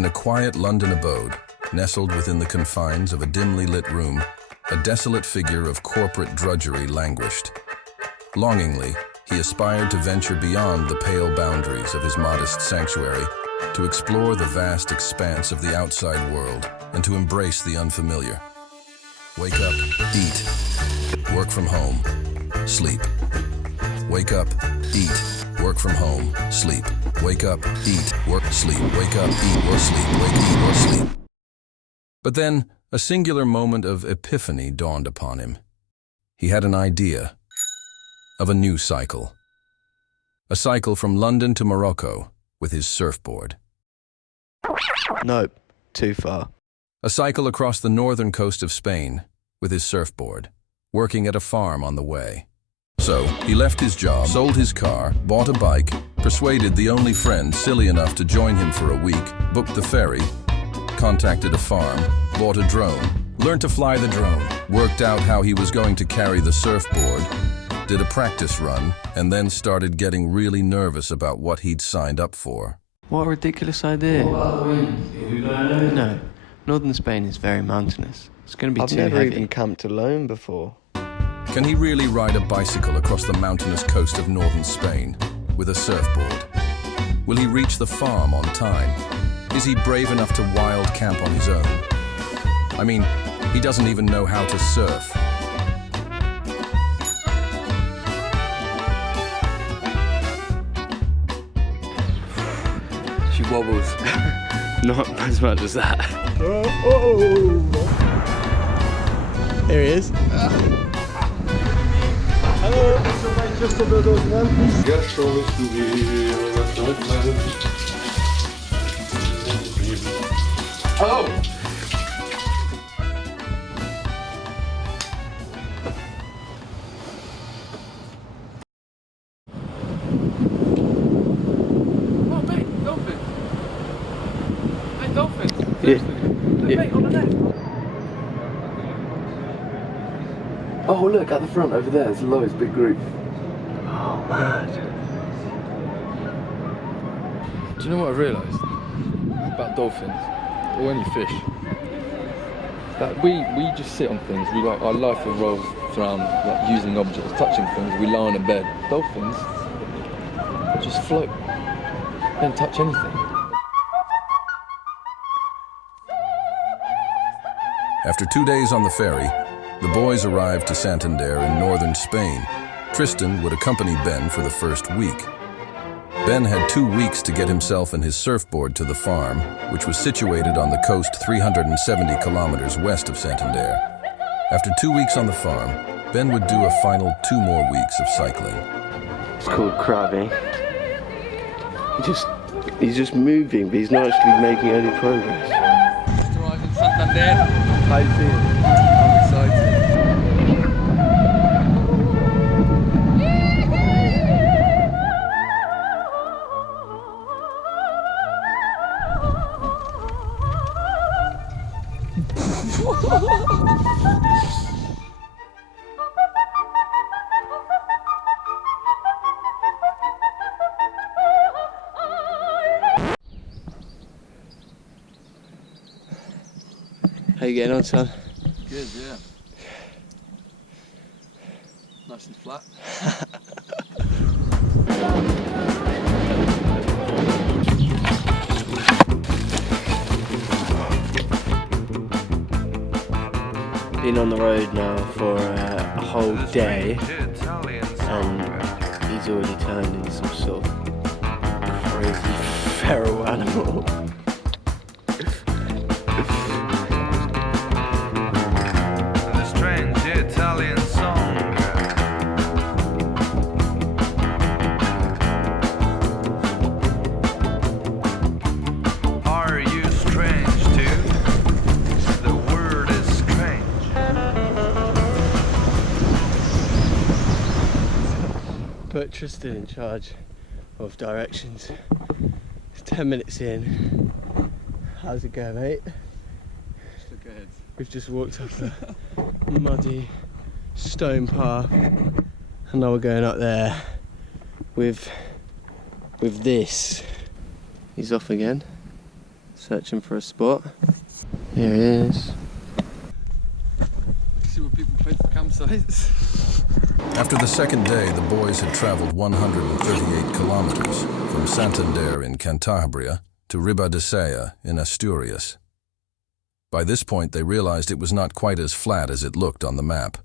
In a quiet London abode, nestled within the confines of a dimly lit room, a desolate figure of corporate drudgery languished. Longingly, he aspired to venture beyond the pale boundaries of his modest sanctuary, to explore the vast expanse of the outside world, and to embrace the unfamiliar. Wake up, eat, work from home, sleep. Wake up, eat, work from home, sleep. Wake up, eat, work, sleep. Wake up, eat, or sleep. Wake, eat, or sleep. But then, a singular moment of epiphany dawned upon him. He had an idea of a new cycle. A cycle from London to Morocco with his surfboard. Nope, too far. A cycle across the northern coast of Spain with his surfboard, working at a farm on the way. So, he left his job, sold his car, bought a bike, persuaded the only friend silly enough to join him for a week, booked the ferry, contacted a farm, bought a drone, learned to fly the drone, worked out how he was going to carry the surfboard, did a practice run, and then started getting really nervous about what he'd signed up for. What a ridiculous idea. No, northern Spain is very mountainous. It's going to be too heavy. I've never even camped alone before. Can he really ride a bicycle across the mountainous coast of northern Spain with a surfboard? Will he reach the farm on time? Is he brave enough to wild camp on his own? I mean, he doesn't even know how to surf. She wobbles. Not as much as that. There he is. Hello, just over those ones. Yes, always to be Oh! Oh, mate, dolphin. Mate, dolphin. Yeah. Mate, on the net. Oh, look, at the front over there, there's loads, big group. Oh, mad. Do you know what I realised about dolphins, or any fish? That we just sit on things. We like our life revolves around like using objects, touching things. We lie on a bed. Dolphins just float. They don't touch anything. After 2 days on the ferry, the boys arrived to Santander in northern Spain. Tristan would accompany Ben for the first week. Ben had 2 weeks to get himself and his surfboard to the farm, which was situated on the coast 370 kilometers west of Santander. After 2 weeks on the farm, Ben would do a final 2 more weeks of cycling. It's called crabbing. He's just moving, but he's not actually making any progress. Just arrived in Santander. How you feeling? I'm excited. How you getting on, son? Good, yeah. Nice and flat. Been on the road now for a whole day, and he's already turned into some sort of crazy feral animal. Put Tristan in charge of directions. It's 10 minutes in. How's it going, mate? Just look ahead. We've just walked up a muddy stone path, and now we're going up there with this. He's off again. searching for a spot. Here it is. See where people pay for campsites. After the second day, the boys had traveled 138 kilometers from Santander in Cantabria to Ribadesella in Asturias. By this point, they realized it was not quite as flat as it looked on the map.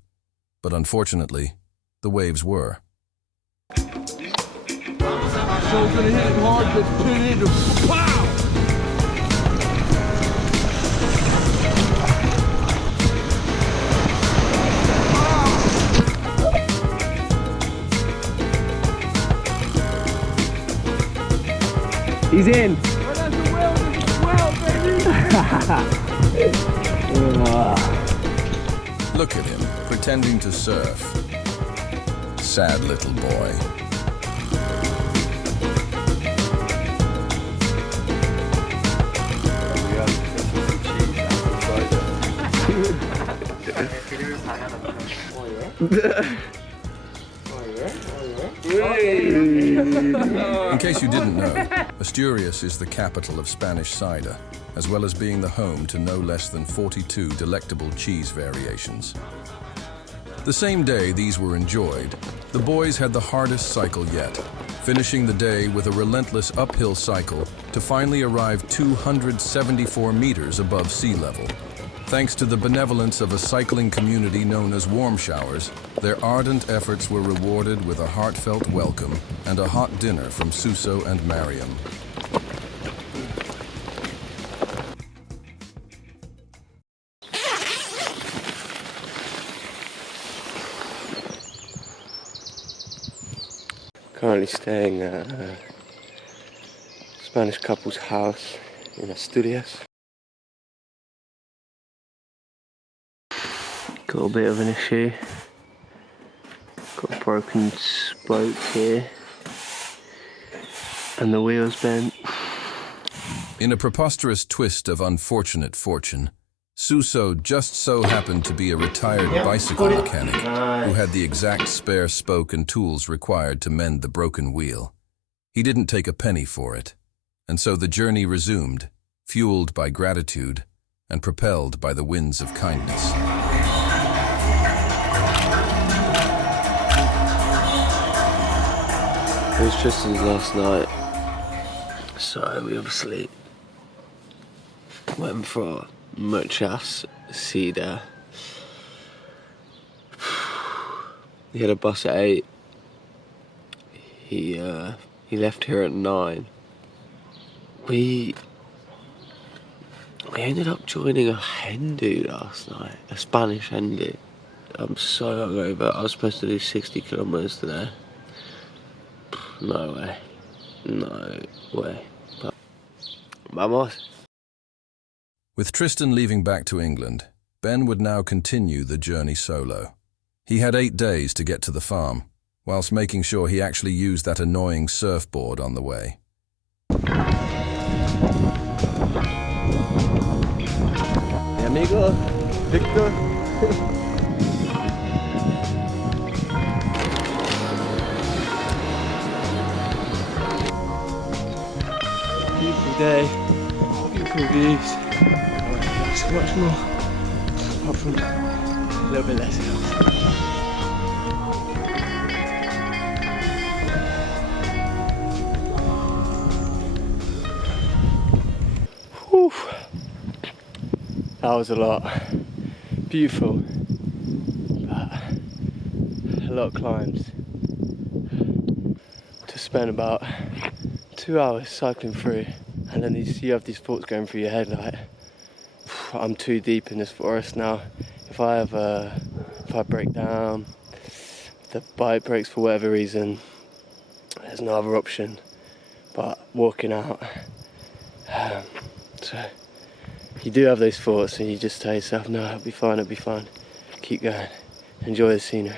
But unfortunately, the waves were. So we're gonna hit it hard, let's pin it into pow! He's in! Well, there's the well, baby! Look at him, pretending to surf. Sad little boy. In case you didn't know, Asturias is the capital of Spanish cider, as well as being the home to no less than 42 delectable cheese variations. The same day these were enjoyed, the boys had the hardest cycle yet, finishing the day with a relentless uphill cycle to finally arrive 274 meters above sea level. Thanks to the benevolence of a cycling community known as Warm Showers, their ardent efforts were rewarded with a heartfelt welcome and a hot dinner from Suso and Mariam. Currently staying at a Spanish couple's house in Asturias. Got a bit of an issue. Got a broken spoke here. And the wheel's bent. In a preposterous twist of unfortunate fortune, Suso just so happened to be a retired bicycle mechanic who had the exact spare spoke and tools required to mend the broken wheel. He didn't take a penny for it, and so the journey resumed, fueled by gratitude and propelled by the winds of kindness. It was Tristan's last night, so we obviously went for muchas cedar. He had a bus at 8. He left here at 9. We ended up joining a Hindu last night, a Spanish Hindu. I'm so hungover. I was supposed to do 60 kilometers today. No way. No way. But vamos. With Tristan leaving back to England, Ben would now continue the journey solo. He had 8 days to get to the farm, whilst making sure he actually used that annoying surfboard on the way. Hey, amigo. Victor. Beautiful day, beautiful views. So much more, apart from a little bit less hills. Whew. That was a lot. Beautiful, but a lot of climbs. To spend about 2 hours cycling through, and then you have these thoughts going through your head like, I'm too deep in this forest now. If I break down, if the bike breaks for whatever reason, there's no other option but walking out. So you do have those thoughts, and you just tell yourself, no, it'll be fine, it'll be fine. Keep going, enjoy the scenery.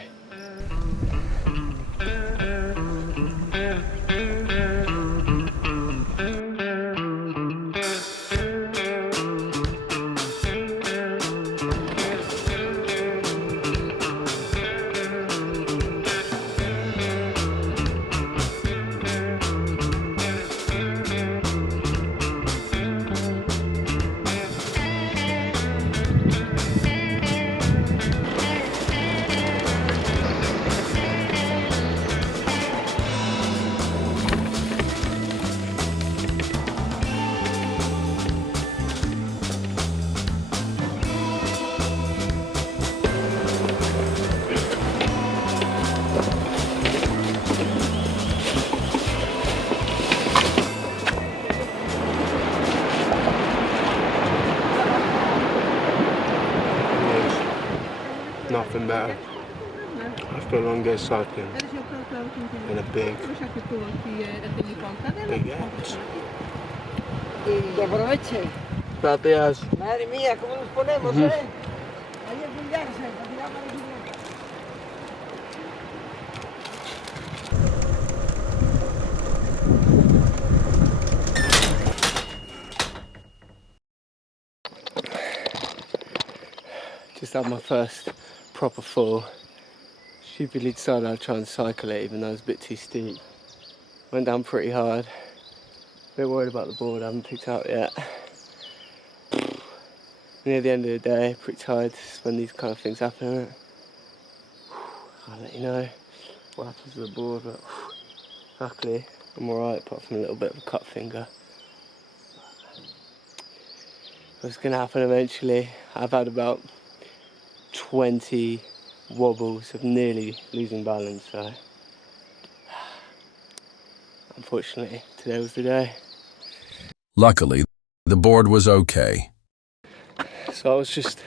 nothing better after a long day cycling in a big yacht. Que aproveche. Gracias. Madre mía, ¿cómo nos ponemos, eh? Ahí a pullarse, para tirar para el Just had my first proper fall. Stupidly decided I'd try and cycle it even though it was a bit too steep. Went down pretty hard. A bit worried about the board, I haven't picked it up yet. Near the end of the day, pretty tired when these kind of things happen, isn't it? I'll let you know what happens to the board, but luckily I'm alright apart from a little bit of a cut finger. What's going to happen eventually? I've had about 20 wobbles of nearly losing balance, so unfortunately today was the day. Luckily, the board was okay. So I was just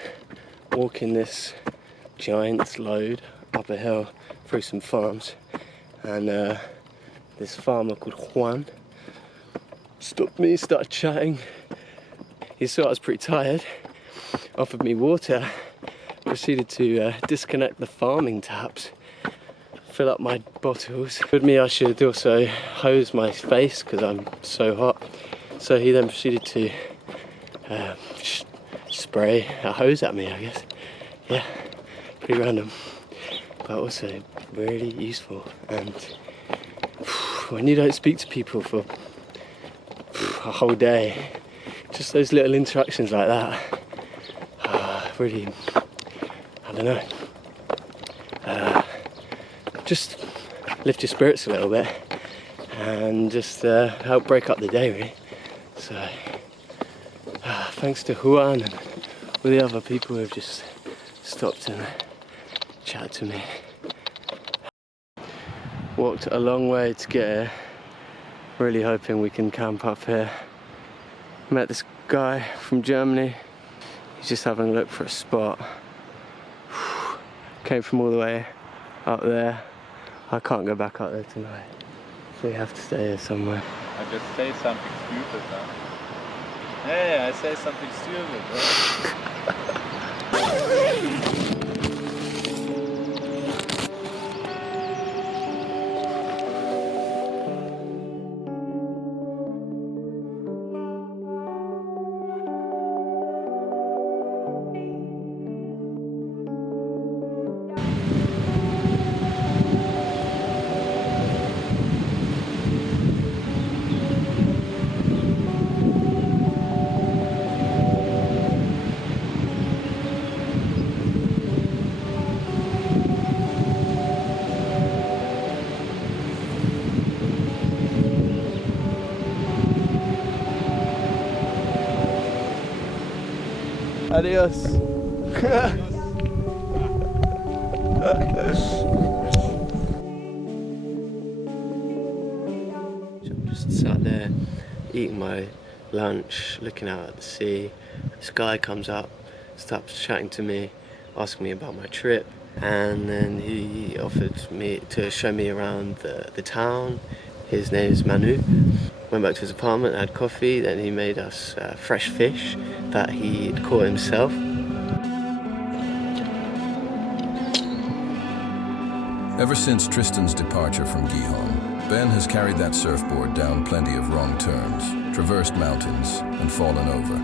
walking this giant load up a hill through some farms, and this farmer called Juan stopped me, started chatting. He saw I was pretty tired, offered me water, proceeded to disconnect the farming taps, fill up my bottles. With me I should also hose my face because I'm so hot. So he then proceeded to spray a hose at me, I guess. Yeah, pretty random, but also really useful. And when you don't speak to people for a whole day, just those little interactions like that really, I don't know, just lift your spirits a little bit and just help break up the day, really. So thanks to Juan and all the other people who have just stopped and chatted to me. Walked a long way to get here, really hoping we can camp up here. Met this guy from Germany, he's just having a look for a spot. Came from all the way up there. I can't go back up there tonight, so we have to stay here somewhere. I just say something stupid now. Hey, I say something stupid, Adios. I'm just sat there eating my lunch, looking out at the sea. This guy comes up, starts chatting to me, asking me about my trip, and then he offered me to show me around the town. His name is Manu. Went back to his apartment, had coffee, then he made us fresh fish that he'd caught himself. Ever since Tristan's departure from Gijón, Ben has carried that surfboard down plenty of wrong turns, traversed mountains, and fallen over.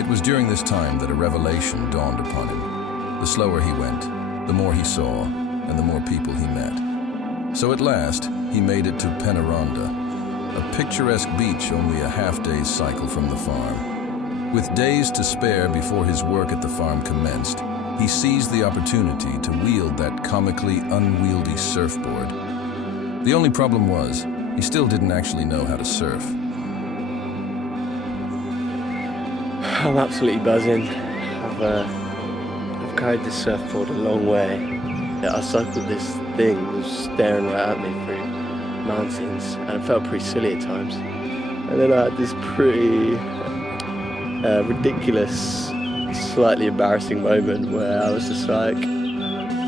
It was during this time that a revelation dawned upon him. The slower he went, the more he saw, and the more people he met. So at last, he made it to Peñaranda, a picturesque beach only a half-day's cycle from the farm. With days to spare before his work at the farm commenced, he seized the opportunity to wield that comically unwieldy surfboard. The only problem was, he still didn't actually know how to surf. I'm absolutely buzzing. I've carried this surfboard a long way. I cycled this thing that was staring right at me through mountains, and it felt pretty silly at times. And then I had this pretty ridiculous, slightly embarrassing moment where I was just like,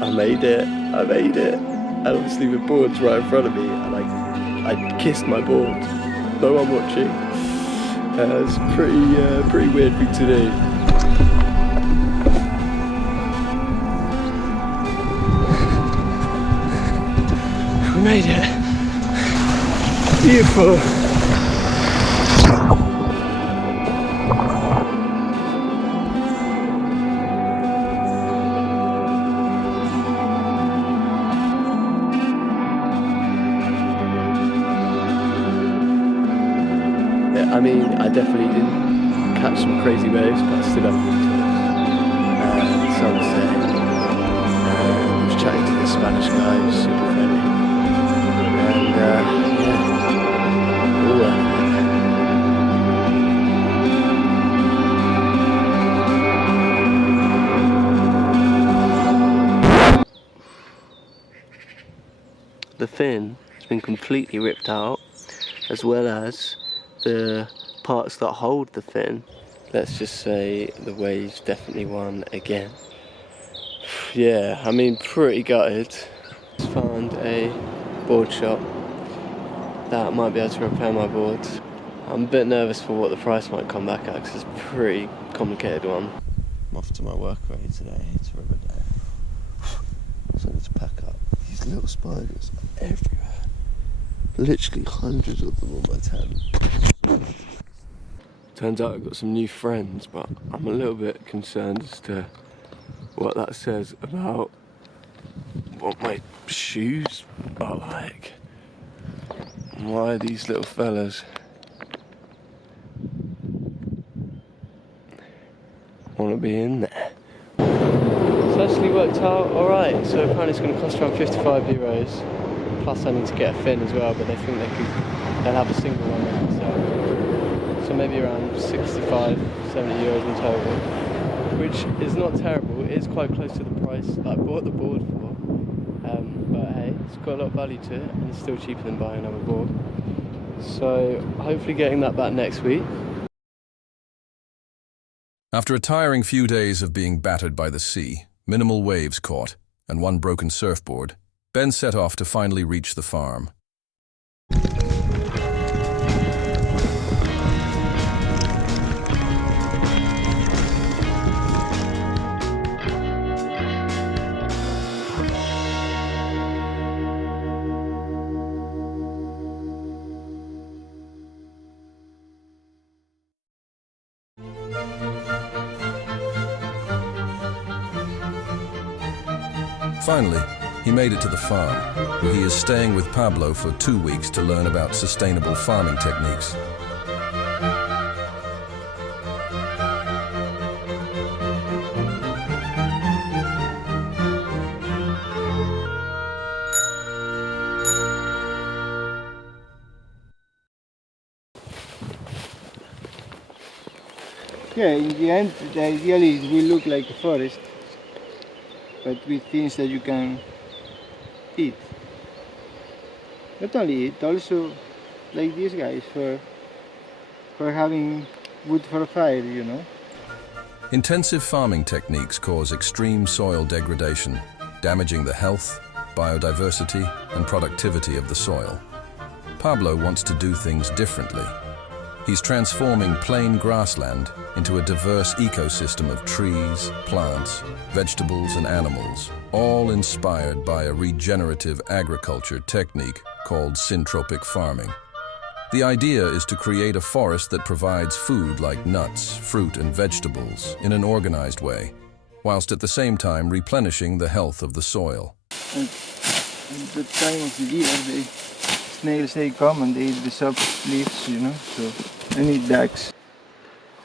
I made it. And obviously the board's right in front of me, and I kissed my board. No one watching. It's pretty weird thing to do. We made it. Beautiful. I mean, I definitely didn't catch some crazy waves, but I stood up and sunset. I was chatting to this Spanish guy who's super friendly. And yeah, all worth it. The fin has been completely ripped out, as well as the parts that hold the fin. Let's just say the waves definitely won again. Yeah, I mean, pretty gutted. Just found a board shop that might be able to repair my board. I'm a bit nervous for what the price might come back at, because it's a pretty complicated one. I'm off to my work already today. It's Riverdale. So I need to pack up. These little spiders are everywhere. Literally hundreds of them on my tent. Turns out I've got some new friends, but I'm a little bit concerned as to what that says about what my shoes are like. Why these little fellas want to be in there. So actually worked out alright. So apparently it's going to cost around €55. Plus I need to get a fin as well, but they think they'll have a single one there, so maybe around 65, 70 euros in total, which is not terrible. It is quite close to the price that I bought the board for, but hey, it's got a lot of value to it, and it's still cheaper than buying another board. So hopefully getting that back next week. After a tiring few days of being battered by the sea, minimal waves caught, and one broken surfboard, Ben set off to finally reach the farm. Finally, he made it to the farm, where he is staying with Pablo for 2 weeks to learn about sustainable farming techniques. Yeah, in the end, the ideal is it will look like a forest, but with things that you can eat. Not only eat, also like these guys for having wood for a fire, you know. Intensive farming techniques cause extreme soil degradation, damaging the health, biodiversity, and productivity of the soil. Pablo wants to do things differently. He's transforming plain grassland into a diverse ecosystem of trees, plants, vegetables, and animals, all inspired by a regenerative agriculture technique called syntropic farming. The idea is to create a forest that provides food like nuts, fruit, and vegetables in an organized way, whilst at the same time replenishing the health of the soil. And the time of the year, the snails, they come and they eat the soft leaves, you know, so I need ducks.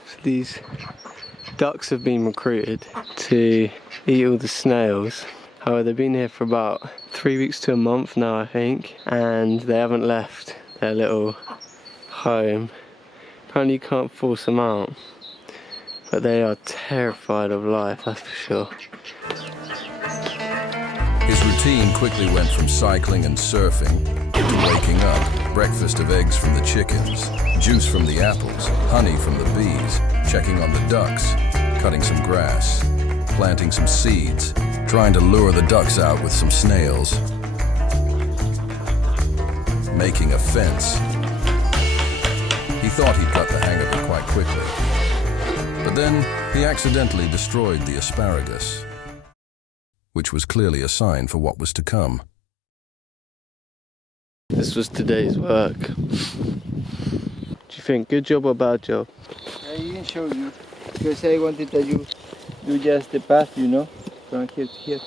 So these ducks have been recruited to eat all the snails. However, they've been here for about 3 weeks to a month now, I think, and they haven't left their little home. Apparently you can't force them out, but they are terrified of life, that's for sure. His routine quickly went from cycling and surfing to waking up, breakfast of eggs from the chickens, juice from the apples, honey from the bees, checking on the ducks, cutting some grass. planting some seeds, trying to lure the ducks out with some snails, making a fence. He thought he'd got the hang of it quite quickly. But then he accidentally destroyed the asparagus, which was clearly a sign for what was to come. This was today's work. Do you think good job or bad job? I didn't show you because I wanted that you do just the path, you know, from here to here.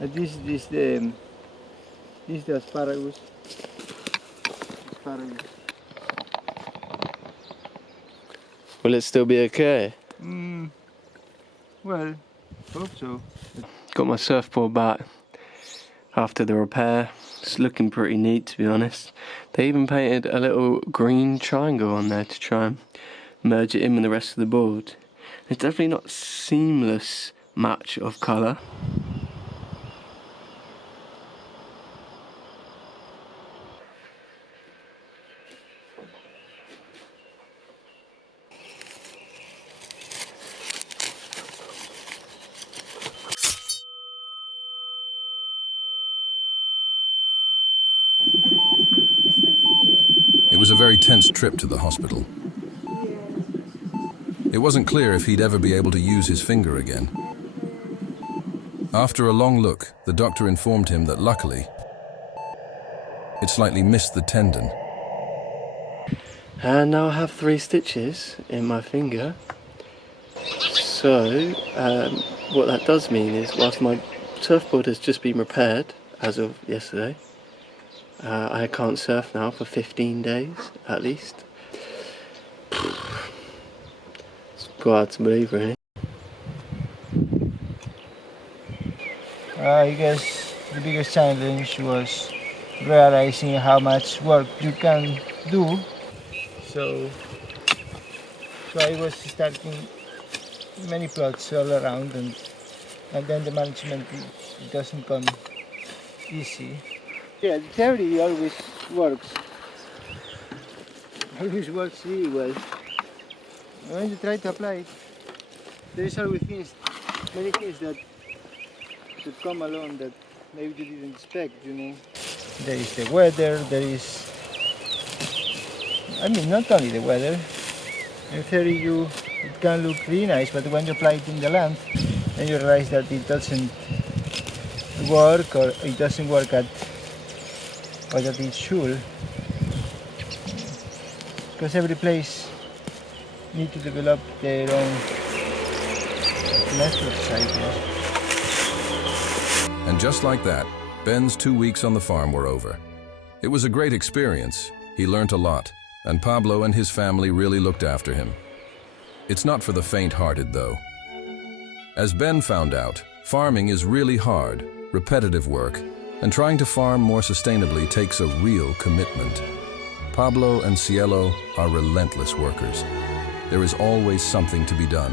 And this is the asparagus. Will it still be okay? Well, hope so. Got my surfboard back after the repair. It's looking pretty neat, to be honest. They even painted a little green triangle on there to try and merge it in with the rest of the board. It's definitely not seamless match of colour. It was a very tense trip to the hospital. It wasn't clear if he'd ever be able to use his finger again. After a long look, the doctor informed him that luckily, it slightly missed the tendon. And now I have 3 stitches in my finger. So, what that does mean is, whilst my surfboard has just been repaired, as of yesterday, I can't surf now for 15 days, at least. It's quite hard to believe, really. I guess the biggest challenge was realizing how much work you can do. So I was starting many plots all around, and then the management, it doesn't come easy. Yeah, the theory always works. Always works really well. When you try to apply it, there is always many things that should come along that maybe you didn't expect, you know. There is the weather, not only the weather. In theory, it can look really nice, but when you apply it in the land, then you realize that it doesn't work, or it doesn't work at what it should. Because every place need to develop their own methods, I guess. And just like that, Ben's 2 weeks on the farm were over. It was a great experience. He learnt a lot, and Pablo and his family really looked after him. It's not for the faint-hearted, though. As Ben found out, farming is really hard, repetitive work, and trying to farm more sustainably takes a real commitment. Pablo and Cielo are relentless workers. There is always something to be done,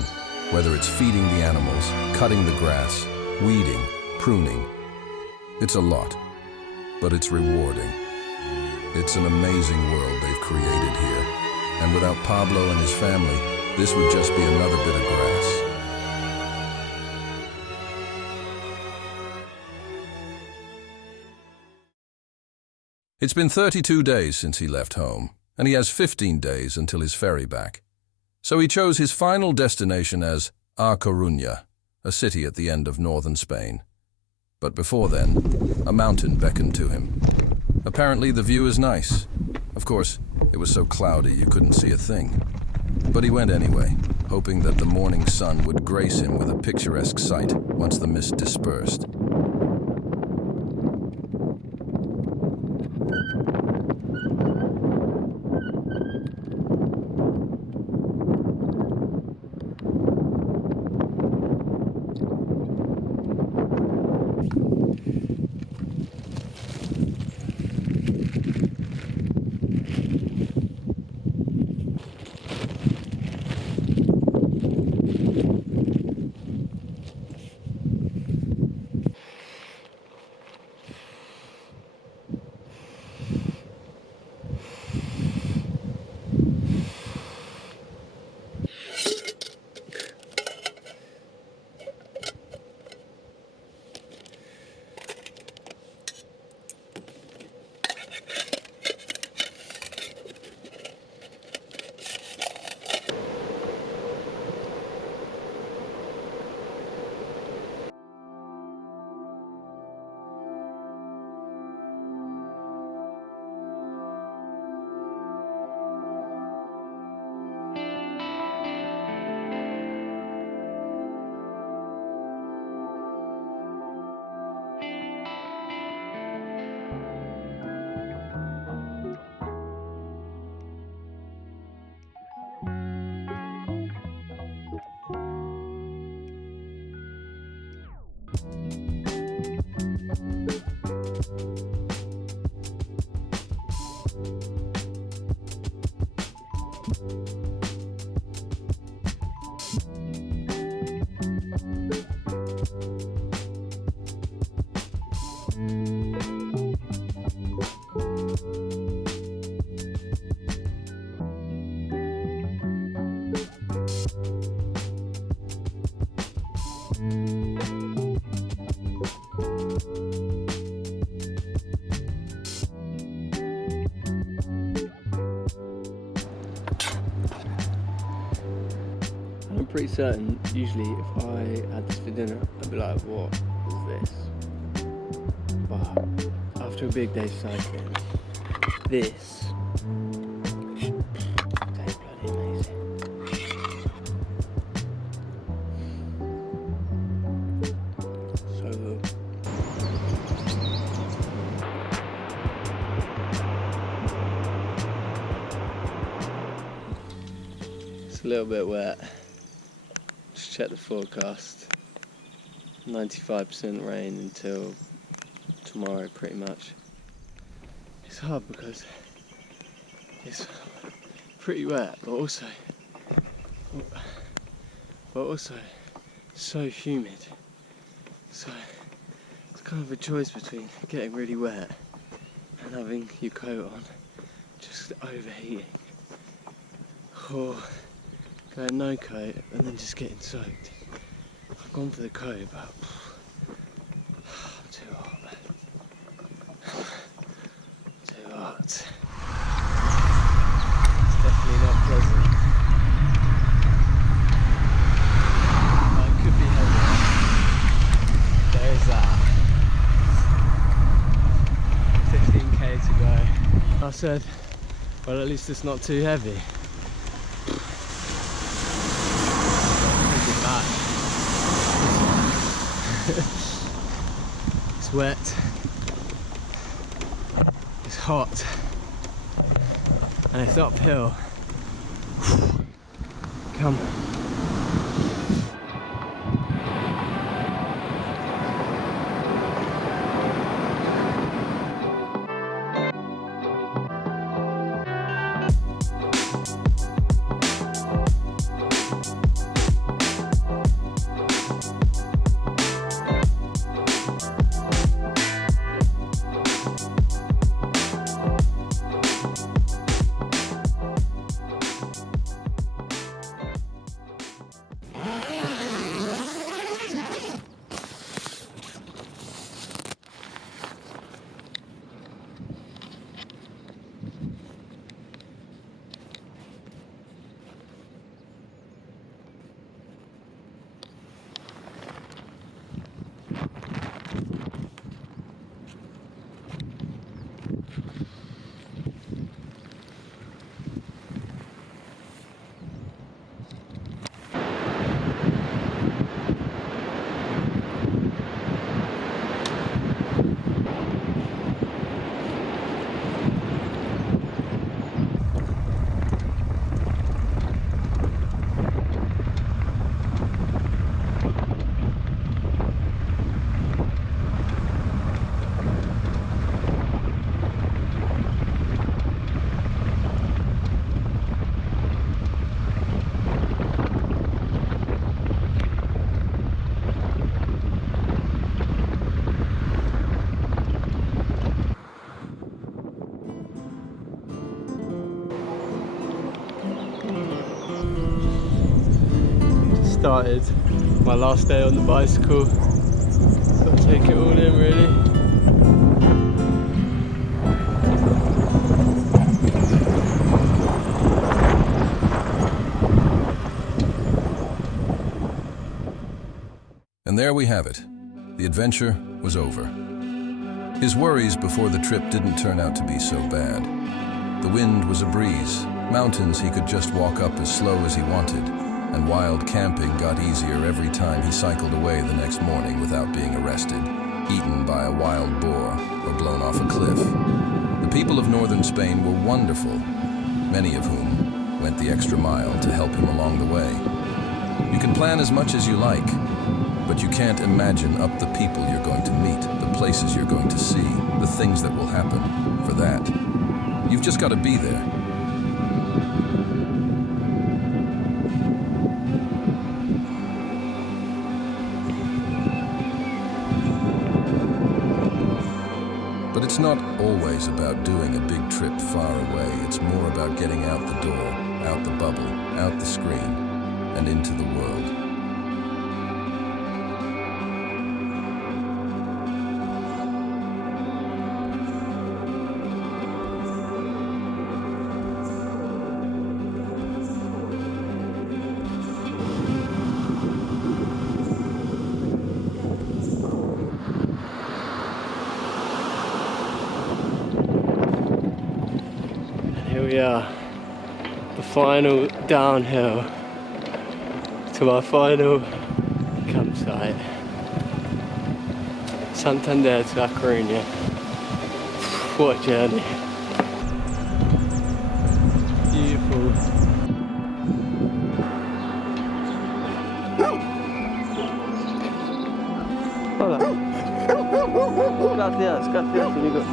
whether it's feeding the animals, cutting the grass, weeding, pruning. It's a lot, but it's rewarding. It's an amazing world they've created here, and without Pablo and his family, this would just be another bit of grass. It's been 32 days since he left home, and he has 15 days until his ferry back. So he chose his final destination as A Coruña, a city at the end of northern Spain. But before then, a mountain beckoned to him. Apparently the view is nice. Of course, it was so cloudy you couldn't see a thing. But he went anyway, hoping that the morning sun would grace him with a picturesque sight once the mist dispersed. I'm pretty certain, usually if I had this for dinner, I'd be like, what is this? But after a big day cycling, this tastes bloody amazing. So good. It's a little bit wet. Just check the forecast. 95% rain until tomorrow, pretty much. It's hard because it's pretty wet, but also so humid. So it's kind of a choice between getting really wet and having your coat on, just overheating, or going no coat and then just getting soaked. I've gone for the coat, but I'm too hot, man. Too hot. It's definitely not pleasant. Oh, it could be heavy. There's that. 15k to go. I said, well, at least it's not too heavy. It's wet, it's hot, and it's uphill. Come. Started my last day on the bicycle. Got to take it all in, really. And there we have it. The adventure was over. His worries before the trip didn't turn out to be so bad. The wind was a breeze, mountains he could just walk up as slow as he wanted, and wild camping got easier every time he cycled away the next morning without being arrested, eaten by a wild boar, or blown off a cliff. The people of northern Spain were wonderful, many of whom went the extra mile to help him along the way. You can plan as much as you like, but you can't imagine up the people you're going to meet, the places you're going to see, the things that will happen. For that, you've just got to be there. But it's not always about doing a big trip far away. It's more about getting out the door, out the bubble, out the screen, and into the world. we are. The final downhill to our final campsite. Santander to A Coruña. What a journey. Beautiful. Hola. Gracias, amigo.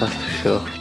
That's for sure.